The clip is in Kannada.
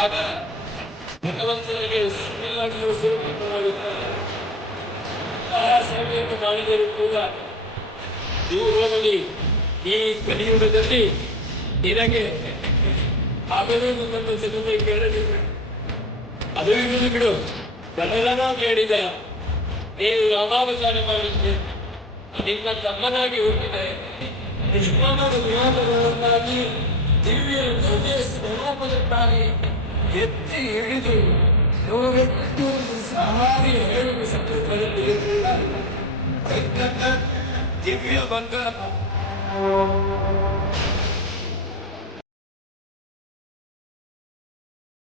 ಆಗ ಭಗವಂತನಿಗೆ ಸುಮ್ಮನಾಗಲು ಸೇರಿಕೊಳ್ಳುತ್ತಾರೆ. ಸೇವೆಯನ್ನು ಮಾಡಿದರೂ ಕೂಡ ದೂರದಲ್ಲಿ ಈ ಕಲಿಯುಗದಲ್ಲಿ ನಿನಗೆ ಆಗಲೂ ನನ್ನನ್ನು ಸಿಗದೆ ಕೇಳಲಿಲ್ಲ. ಅದು ಇರುವುದು ಬಿಡು, ಬದಲನೂ ಕೇಳಿದ ನೀನು ರಾಮಾವತಾರ ಮಾಡಿದ್ದೆ, ನಿನ್ನ ತಮ್ಮನಾಗಿ ಹುಟ್ಟಿದೆ. ನಿಷ್ಕಾಮದ ವಿವಾದಗಳನ್ನಾಗಿ ದಿವ್ಯ ಜೊತೆ ಸ್ವರೂಪದಕ್ಕಾಗಿ ಎತ್ತಿ ಹಿಡಿದು ನೂರೆಂಟು ಸಹಾರಿ ಹೇಳುವ ಸಂದರ್ಭದಲ್ಲಿ ದಿವ್ಯ ಬಂಗಾರ